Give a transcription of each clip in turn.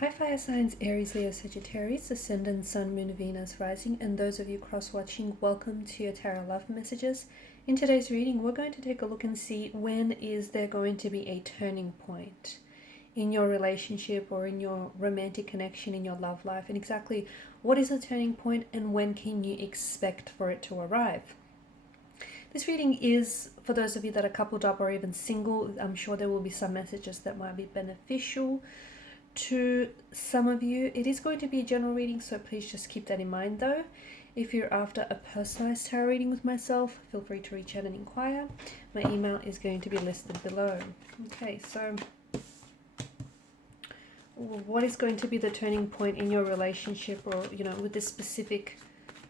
Hi Fire Signs, Aries, Leo, Sagittarius, Ascendant, Sun, Moon, Venus, Rising, and those of you cross-watching, welcome to your Tarot Love Messages. In today's reading, we're going to take a look and see when is there going to be a turning point in your relationship or in your romantic connection, in your love life, and exactly what is the turning point and when can you expect for it to arrive. This reading is for those of you that are coupled up or even single. I'm sure there will be some messages that might be beneficial to some of you. It is going to be a general reading, so please just keep that in mind though. If you're after a personalized tarot reading with myself, feel free to reach out and inquire. My email is going to be listed below. Okay, so what is going to be the turning point in your relationship, or with this specific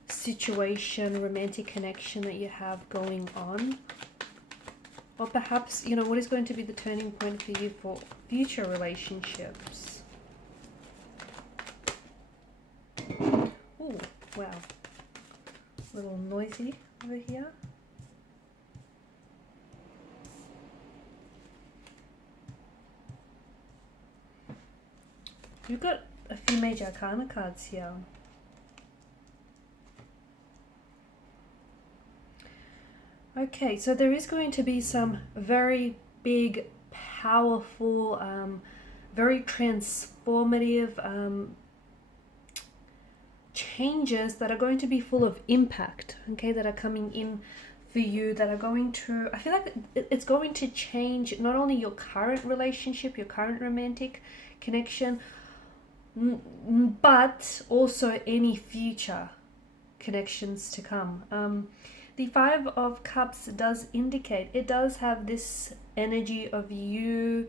situation, romantic connection that you have going on? Or perhaps, what is going to be the turning point for you for future relationships? Oh, wow. A little noisy over here. You've got a few major arcana cards here. Okay, so there is going to be some very big, powerful, very transformative changes that are going to be full of impact, okay, that are coming in for you, that are going to, I feel like it's going to change not only your current relationship, your current romantic connection, but also any future connections to come. The Five of Cups does indicate, it does have this energy of you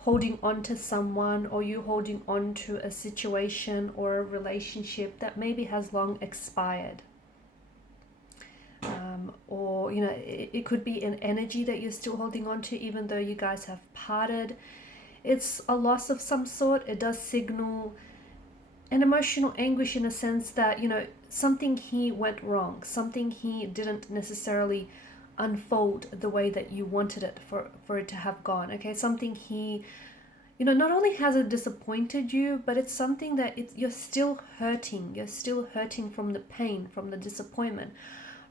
holding on to someone, or you holding on to a situation or a relationship that maybe has long expired. Or, it could be an energy that you're still holding on to even though you guys have parted. It's a loss of some sort. It does signal an emotional anguish in a sense that, something here went wrong. Something here didn't necessarily unfold the way that you wanted it for it to have gone. Okay, something here, not only has it disappointed you, but it's something that you're still hurting. You're still hurting from the pain, from the disappointment,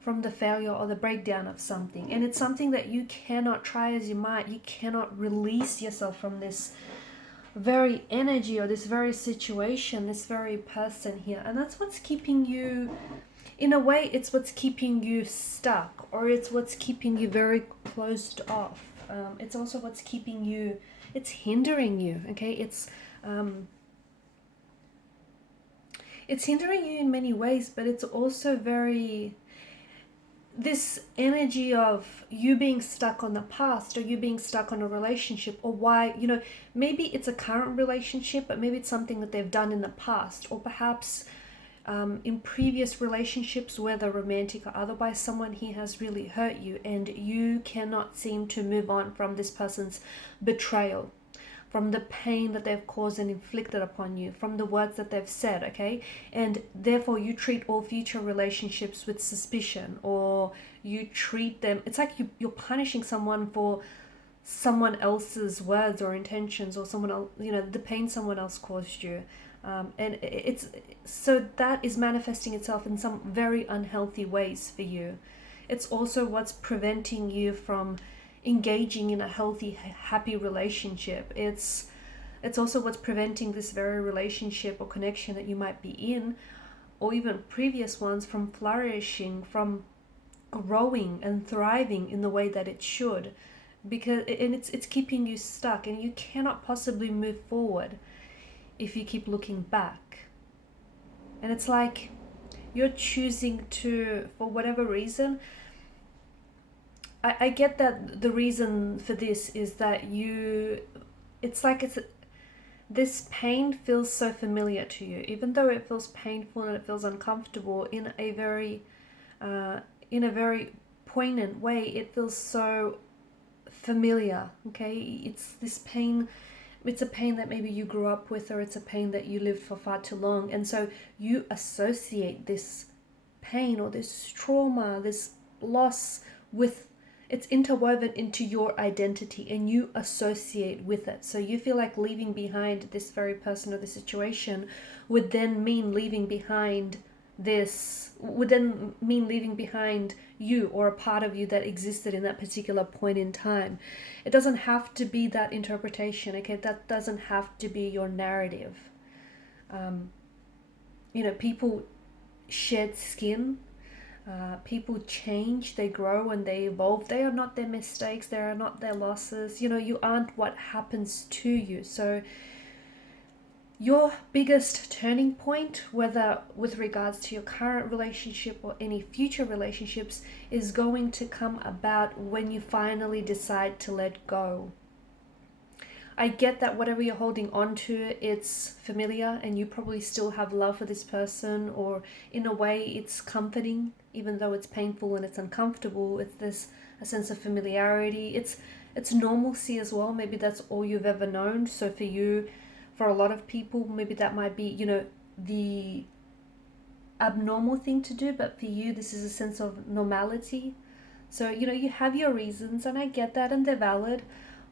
from the failure or the breakdown of something. And it's something that you cannot, try as you might, you cannot release yourself from this very energy or this very situation, this very person here. And that's what's keeping you, in a way, it's what's keeping you stuck, or it's what's keeping you very closed off. It's also what's keeping you, it's hindering you, okay? It's hindering you in many ways, but it's also very, this energy of you being stuck on the past, or you being stuck on a relationship, or why, maybe it's a current relationship, but maybe it's something that they've done in the past, or perhaps in previous relationships, whether romantic or otherwise, someone here has really hurt you and you cannot seem to move on from this person's betrayal, from the pain that they've caused and inflicted upon you, from the words that they've said, okay? And therefore you treat all future relationships with suspicion, or you treat them, it's like you're punishing someone for someone else's words or intentions, or someone else, the pain someone else caused you. And it's, so that is manifesting itself in some very unhealthy ways for you. It's also what's preventing you from engaging in a healthy, happy relationship. It's also what's preventing this very relationship or connection that you might be in, or even previous ones, from flourishing, from growing and thriving in the way that it should, because it's keeping you stuck, and you cannot possibly move forward if you keep looking back. And it's like you're choosing to, for whatever reason, I get that the reason for this is that this pain feels so familiar to you, even though it feels painful and it feels uncomfortable in a very poignant way. It feels so familiar, okay? It's this pain, it's a pain that maybe you grew up with, or it's a pain that you lived for far too long, and so you associate this pain or this trauma, this loss, with it's interwoven into your identity and you associate with it. So you feel like leaving behind this very person or this situation would then mean leaving behind you or a part of you that existed in that particular point in time. It doesn't have to be that interpretation, okay? That doesn't have to be your narrative. People shed skin. People change, they grow and they evolve. They are not their mistakes, they are not their losses. You aren't what happens to you. So your biggest turning point, whether with regards to your current relationship or any future relationships, is going to come about when you finally decide to let go. I get that whatever you're holding on to, it's familiar and you probably still have love for this person, or in a way it's comforting, even though it's painful and it's uncomfortable. It's a sense of familiarity. It's normalcy as well. Maybe that's all you've ever known. So for you, for a lot of people, maybe that might be, the abnormal thing to do, but for you, this is a sense of normality. So, you have your reasons, and I get that, and they're valid,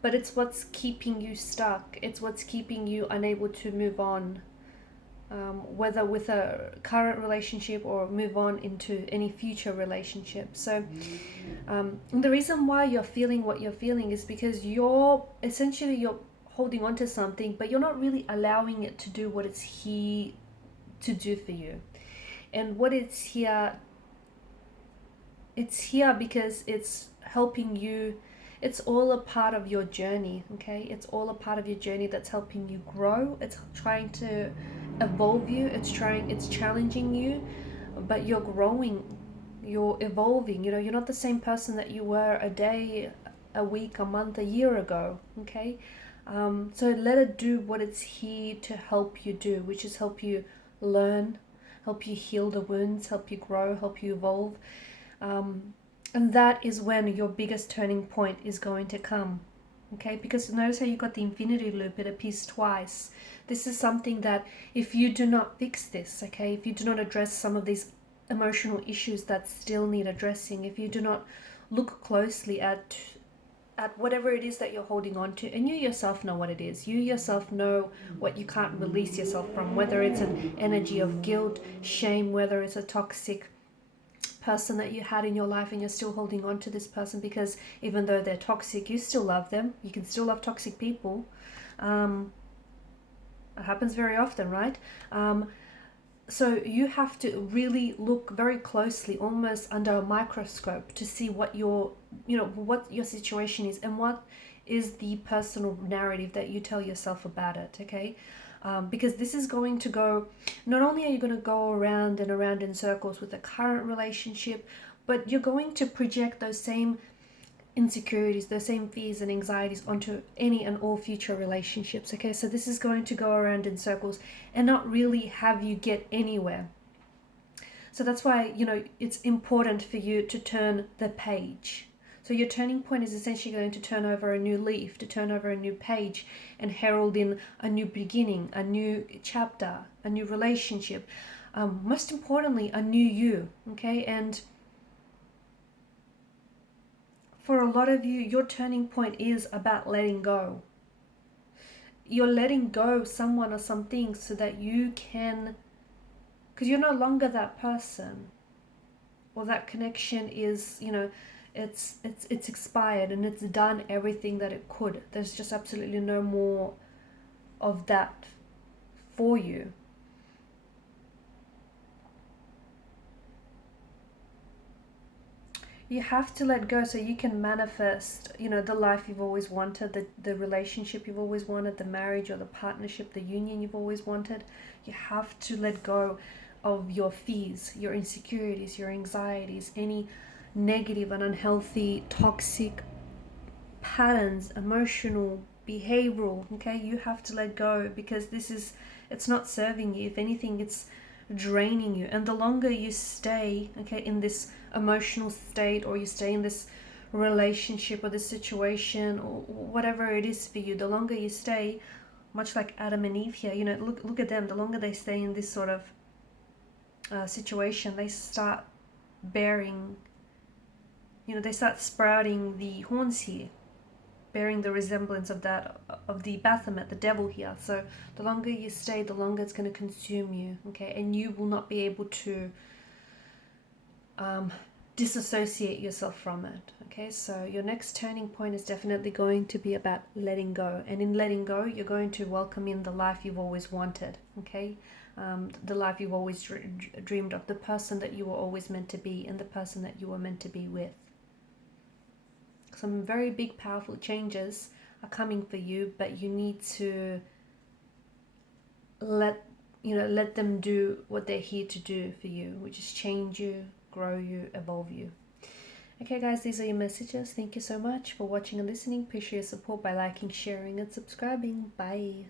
but it's what's keeping you stuck. It's what's keeping you unable to move on, whether with a current relationship or move on into any future relationship. So the reason why you're feeling what you're feeling is because you're holding on to something, but you're not really allowing it to do what it's here to do for you. And what it's here because it's helping you. It's all a part of your journey, okay? It's all a part of your journey that's helping you grow. It's trying to evolve you. It's challenging you, but you're growing, you're evolving. You're not the same person that you were a day, a week, a month, a year ago, okay? So let it do what it's here to help you do, which is help you learn, help you heal the wounds, help you grow, help you evolve. And that is when your biggest turning point is going to come, okay? Because notice how you got the infinity loop, it appears twice. This is something that if you do not fix this, okay, if you do not address some of these emotional issues that still need addressing, if you do not look closely at whatever it is that you're holding on to, and you yourself know what it is. You yourself know what you can't release yourself from, whether it's an energy of guilt, shame, whether it's a toxic person that you had in your life and you're still holding on to this person because even though they're toxic, you still love them. You can still love toxic people. It happens very often, right? So you have to really look very closely, almost under a microscope, to see what your situation is and what is the personal narrative that you tell yourself about it, okay? Because this is going to go, not only are you going to go around and around in circles with the current relationship, but you're going to project those same insecurities, those same fears and anxieties onto any and all future relationships, okay? So this is going to go around in circles and not really have you get anywhere. So that's why, it's important for you to turn the page. So your turning point is essentially going to turn over a new leaf, to turn over a new page and herald in a new beginning, a new chapter, a new relationship. Most importantly, a new you, okay? And for a lot of you, your turning point is about letting go. You're letting go of someone or something so that you can, because you're no longer that person, or that connection is, it's expired and it's done everything that it could. There's just absolutely no more of that for you. You have to let go so you can manifest, the life you've always wanted, the relationship you've always wanted, the marriage or the partnership, the union you've always wanted. You have to let go of your fears, your insecurities, your anxieties, any negative and unhealthy, toxic patterns, emotional, behavioral, okay? You have to let go because it's not serving you. If anything, it's draining you. And the longer you stay, okay, in this emotional state, or you stay in this relationship or this situation or whatever it is for you, the longer you stay, much like Adam and Eve here, look at them. The longer they stay in this sort of situation, they start bearing they start sprouting the horns here, bearing the resemblance of that, of the Baphomet, the devil here. So the longer you stay, the longer it's going to consume you, okay? And you will not be able to disassociate yourself from it, okay? So your next turning point is definitely going to be about letting go. And in letting go, you're going to welcome in the life you've always wanted, okay? The life you've always dreamed of, the person that you were always meant to be, and the person that you were meant to be with. Some very big, powerful changes are coming for you, but you need to let them do what they're here to do for you, which is change you, grow you, evolve you. Okay guys, these are your messages. Thank you so much for watching and listening. Appreciate your support by liking, sharing, and subscribing. Bye.